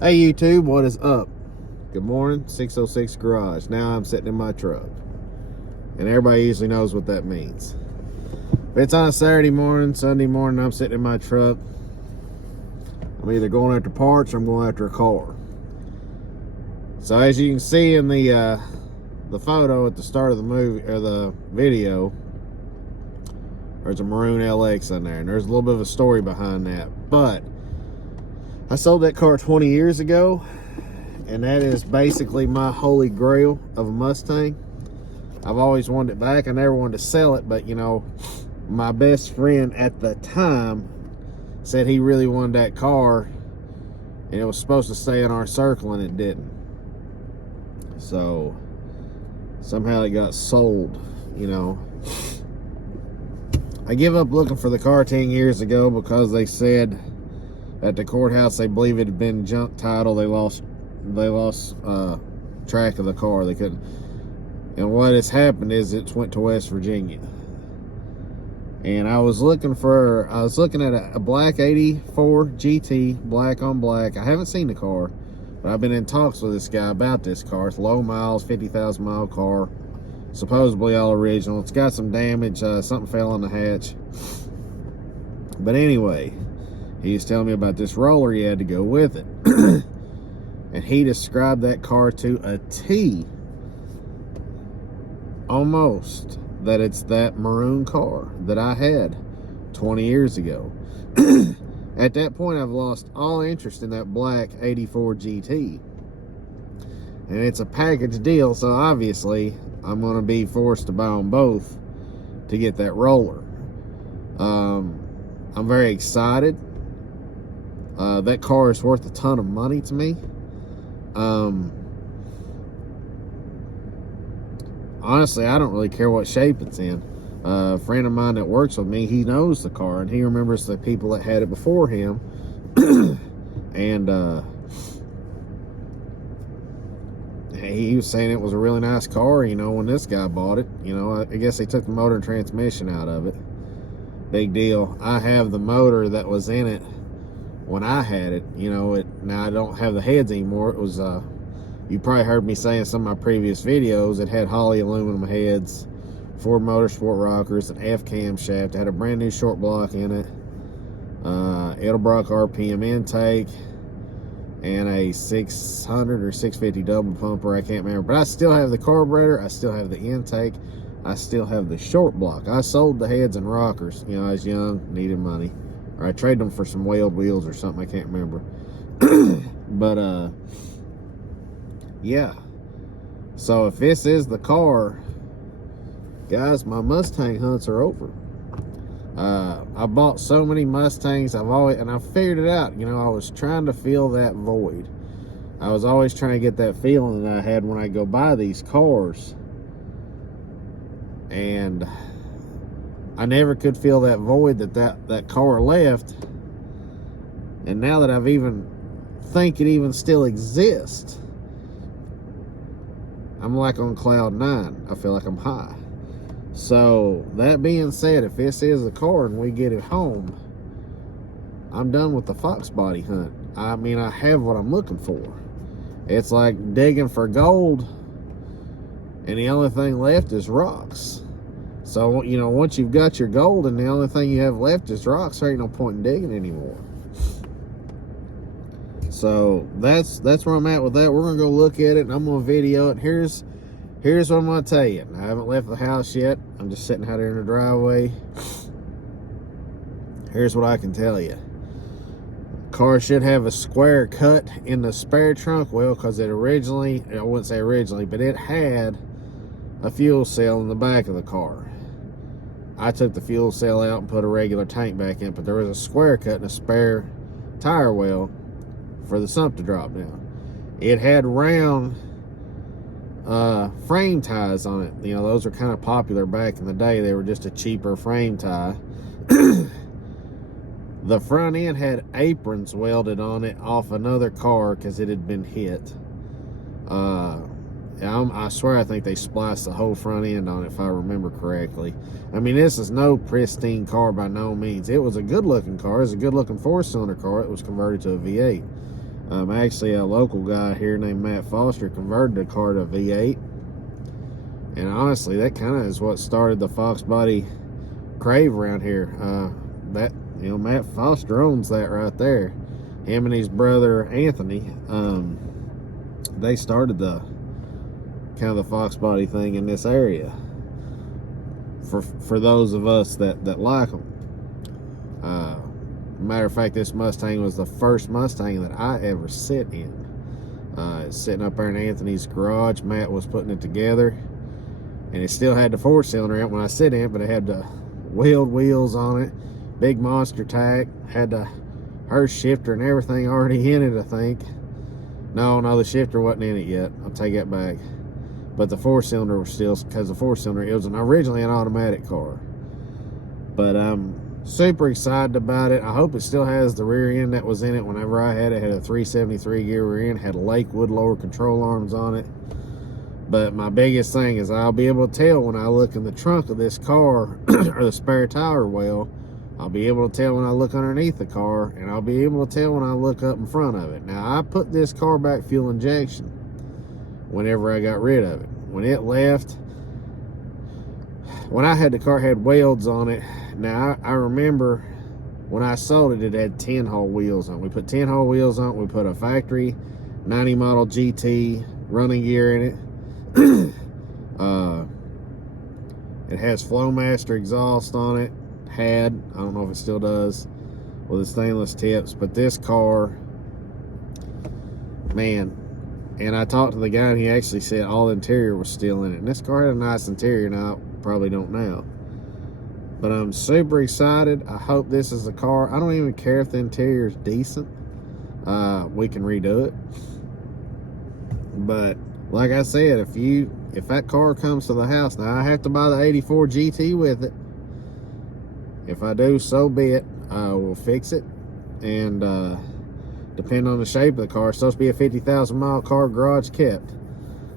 Hey YouTube, what is up? Good morning, 606 Garage. Now I'm sitting in my truck. And everybody usually knows what that means. If it's on a Saturday morning, Sunday morning, I'm sitting in my truck. I'm either going after parts or I'm going after a car. So as you can see in the photo at the start of the movie or the video, there's a maroon LX in there, and there's a little bit of a story behind that. But I sold that car 20 years ago, and that is basically my holy grail of a Mustang. I've always wanted it back. I never wanted to sell it, but you know, my best friend at the time said he really wanted that car, and it was supposed to stay in our circle, and it didn't. So somehow it got sold, you know. I give up looking for the car 10 years ago because they said at the courthouse they believe it had been junk title. They lost track of the car. They couldn't. And what has happened is it went to West Virginia. And I was looking at a black 84 GT, black on black. I haven't seen the car, but I've been in talks with this guy about this car. It's low miles, 50,000 mile car, supposedly all original. It's got some damage, something fell in the hatch. But anyway, he was telling me about this roller he had to go with it. And he described that car to a T, almost, that it's that maroon car that I had 20 years ago. At that point, I've lost all interest in that black 84 GT. And it's a package deal, so obviously I'm going to be forced to buy them both to get that roller. I'm very excited. That car is worth a ton of money to me. Honestly, I don't really care what shape it's in. A friend of mine that works with me, he knows the car, and he remembers the people that had it before him. And he was saying it was a really nice car, you know, when this guy bought it. You know, I guess they took the motor and transmission out of it. Big deal. I have the motor that was in it when I had it. You know, now I don't have the heads anymore. It was you probably heard me say in some of my previous videos, it had Holley aluminum heads, Ford Motorsport rockers, an F camshaft. It had a brand new short block in it, Edelbrock RPM intake, and a 600 or 650 double pumper. I can't remember, but I still have the carburetor, I still have the intake, I still have the short block. I sold the heads and rockers. You know, I was young, needed money, or I traded them for some whaled wheels or something, I can't remember. But yeah, so if this is the car, guys, my Mustang hunts are over. I bought so many Mustangs, and I figured it out. You know, I was trying to fill that void. I was always trying to get that feeling that I had when I go buy these cars, and I never could fill that void that car left. And now that I've even think it even still exists, I'm like on cloud 9. I feel like I'm high. So that being said, if this is the car and we get it home, I'm done with the foxbody hunt. I mean, I have what I'm looking for. It's like digging for gold, and the only thing left is rocks. So, you know, once you've got your gold and the only thing you have left is rocks, there ain't no point in digging anymore. So that's where I'm at with that. We're gonna go look at it, and I'm gonna video it. Here's what I'm gonna tell you. I haven't left the house yet. I'm just sitting out there in the driveway. Here's what I can tell you. Car should have a square cut in the spare trunk well, because it originally, I wouldn't say originally, but it had a fuel cell in the back of the car. I took the fuel cell out and put a regular tank back in, but there was a square cut in a spare tire well for the sump to drop down. It had round frame ties on it. You know, those were kind of popular back in the day. They were just a cheaper frame tie. The front end had aprons welded on it off another car because it had been hit. I swear I think they spliced the whole front end on it, if I remember correctly. I mean, this is no pristine car by no means. It was a good looking car. It was a good looking 4-cylinder car. It was converted to a V8. Actually, a local guy here named Matt Foster converted the car to V8. And honestly, that kind of is what started the foxbody crave around here. Matt Foster owns that right there. Him and his brother Anthony, they started the kind of the foxbody thing in this area. For those of us that like them. Matter of fact, this Mustang was the first Mustang that I ever sit in. It's sitting up there in Anthony's garage. Matt was putting it together, and it still had the 4-cylinder in it when I sit in it, but it had the wheeled wheels on it, big monster tack, had the Hurst shifter and everything already in it, I think. No, the shifter wasn't in it yet. I'll take that back. But the 4-cylinder was still, because the 4-cylinder, it was originally an automatic car. But I'm super excited about it. I hope it still has the rear end that was in it whenever I had it. It had a 373 gear rear end, had Lakewood lower control arms on it. But my biggest thing is I'll be able to tell when I look in the trunk of this car or the spare tire well. I'll be able to tell when I look underneath the car, and I'll be able to tell when I look up in front of it. Now, I put this car back fuel injection whenever I got rid of it. When it left, when I had the car, had welds on it. Now, I remember when I sold it, it had 10-hole wheels on it. We put 10-hole wheels on it. We put a factory 90 model GT running gear in it. It has Flowmaster exhaust on it. I don't know if it still does, with the stainless tips. But this car, man, and I talked to the guy, and he actually said all the interior was still in it. And this car had a nice interior. Now, I probably don't now, but I'm super excited. I hope this is a car. I don't even care if the interior is decent. We can redo it. But like I said, if that car comes to the house, now I have to buy the 84 GT with it. If I do, so be it. We'll fix it. And depending on the shape of the car, it's supposed to be a 50,000 mile car, garage kept.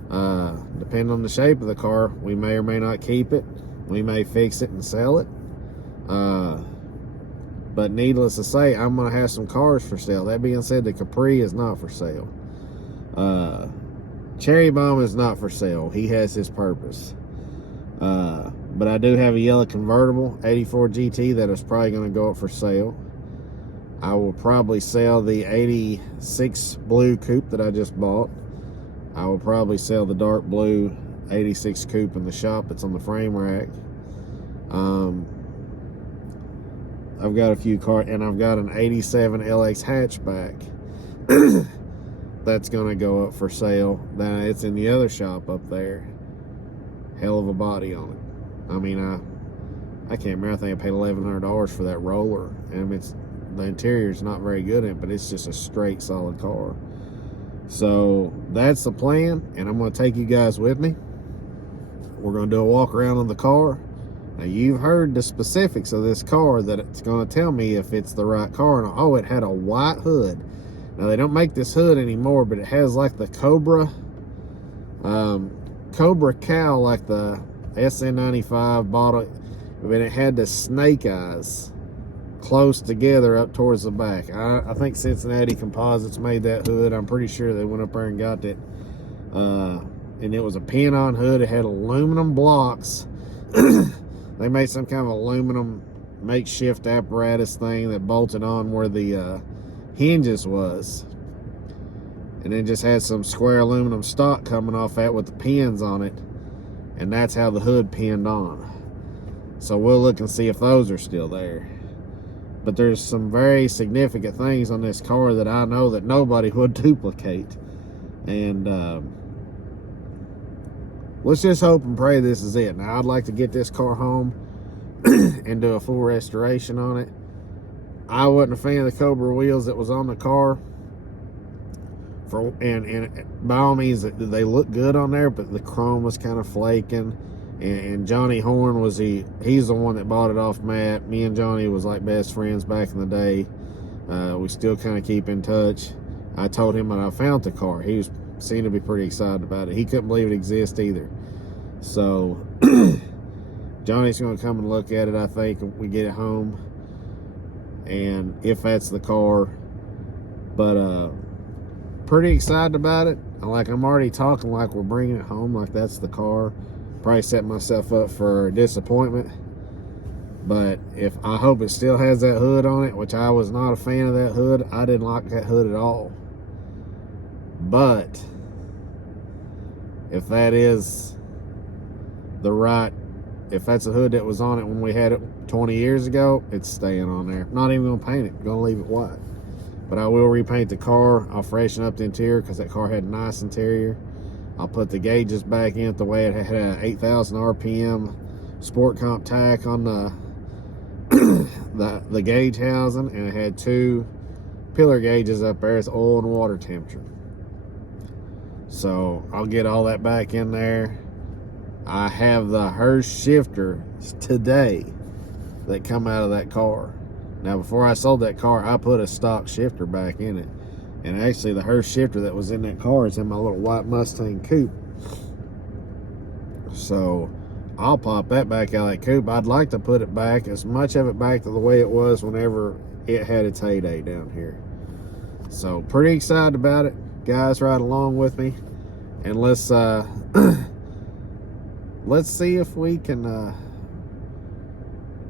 Depending on the shape of the car, we may or may not keep it. We may fix it and sell it. But needless to say, I'm going to have some cars for sale. That being said, the Capri is not for sale. Cherry Bomb is not for sale. He has his purpose. But I do have a yellow convertible 84 GT that is probably going to go up for sale. I will probably sell the 86 blue coupe that I just bought. I will probably sell the dark blue 86 coupe in the shop that's on the frame rack. I've got a few cars, and I've got an 87 LX hatchback that's going to go up for sale. Now, it's in the other shop up there. Hell of a body on it. I mean, I can't remember. I think I paid $1,100 for that roller, and the interior's not very good in it, but it's just a straight solid car. So that's the plan, and I'm going to take you guys with me. We're going to do a walk around on the car. Now, you've heard the specifics of this car, that it's going to tell me if it's the right car. And, oh, it had a white hood. Now, they don't make this hood anymore, but it has like the Cobra cowl, like the SN95 bottle, but it had the snake eyes close together up towards the back. I think Cincinnati Composites made that hood. I'm pretty sure they went up there and got it. And it was a pin-on hood. It had aluminum blocks. They made some kind of aluminum makeshift apparatus thing that bolted on where the hinges was. And then just had some square aluminum stock coming off that with the pins on it. And that's how the hood pinned on. So we'll look and see if those are still there. But there's some very significant things on this car that I know that nobody would duplicate. And let's just hope and pray this is it. Now, I'd like to get this car home and do a full restoration on it. I wasn't a fan of the Cobra wheels that was on the car. And by all means, they look good on there, but the chrome was kind of flaking. And Johnny Horn he's the one that bought it off Matt. Me and Johnny was like best friends back in the day. We still kind of keep in touch. I told him that I found the car. He seemed to be pretty excited about it. He couldn't believe it exists either. So Johnny's going to come and look at it, I think, when we get it home. And if that's the car. But pretty excited about it. Like, I'm already talking like we're bringing it home, like that's the car. Probably set myself up for disappointment. But I hope it still has that hood on it, which I was not a fan of that hood. I didn't like that hood at all. But if that is if that's a hood that was on it when we had it 20 years ago, it's staying on there. Not even gonna paint it, gonna leave it white. But I will repaint the car. I'll freshen up the interior because that car had a nice interior. I'll put the gauges back in the way it had an 8,000 RPM sport comp tack on the gauge housing, and it had 2 pillar gauges up there. It's oil and water temperature. So I'll get all that back in there. I have the Hurst shifter today that come out of that car. Now, before I sold that car, I put a stock shifter back in it. And actually, the Hurst shifter that was in that car is in my little white Mustang coupe. So I'll pop that back out of that coupe. I'd like to put it back, as much of it back to the way it was whenever it had its heyday down here. So pretty excited about it. Guys, ride along with me. And let's see if we can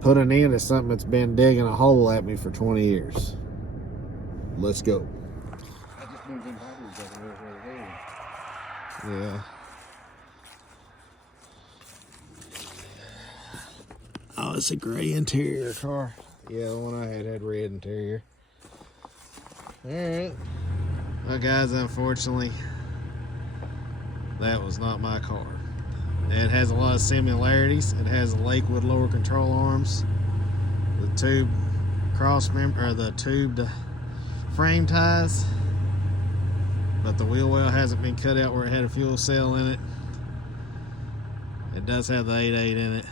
put an end to something that's been digging a hole at me for 20 years. Let's go. Yeah. Oh, it's a gray interior car. Yeah, the one I had red interior. Alright. Well, guys, unfortunately, that was not my car. It has a lot of similarities. It has the Lakewood lower control arms, the tube the tubed frame ties, but the wheel well hasn't been cut out where it had a fuel cell in it. It does have the 8.8 in it,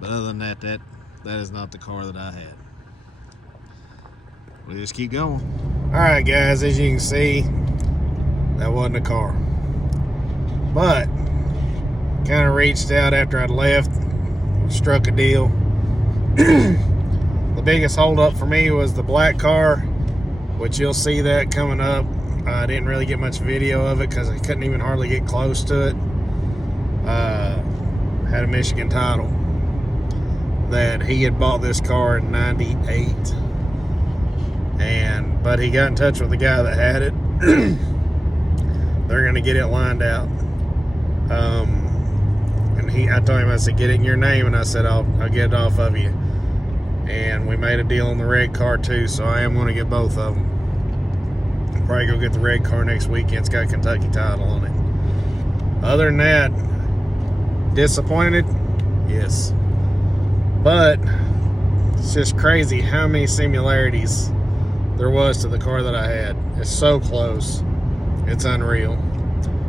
but other than that, that is not the car that I had. We'll just keep going. All right, guys, as you can see, that wasn't a car, but kind of reached out after I'd left, struck a deal. The biggest holdup for me was the black car, which you'll see that coming up. I didn't really get much video of it because I couldn't even hardly get close to it. Had a Michigan title that he had bought this car in '98, but he got in touch with the guy that had it. They're gonna get it lined out. I told him, I said, get it in your name, and I said, I'll get it off of you. And we made a deal on the red car too, so I am going to get both of them. I'll probably go get the red car next weekend. It's got a Kentucky title on it. Other than that, disappointed? Yes. But it's just crazy how many similarities there was to the car that I had. It's so close. It's unreal.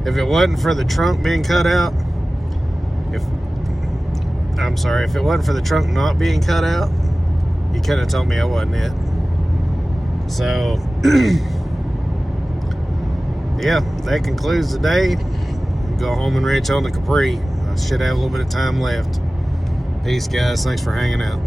If it wasn't for the trunk being cut out, if it wasn't for the trunk not being cut out, you could have told me I wasn't it. So, yeah, that concludes the day. Go home and wrench on the Capri. I should have a little bit of time left. Peace, guys. Thanks for hanging out.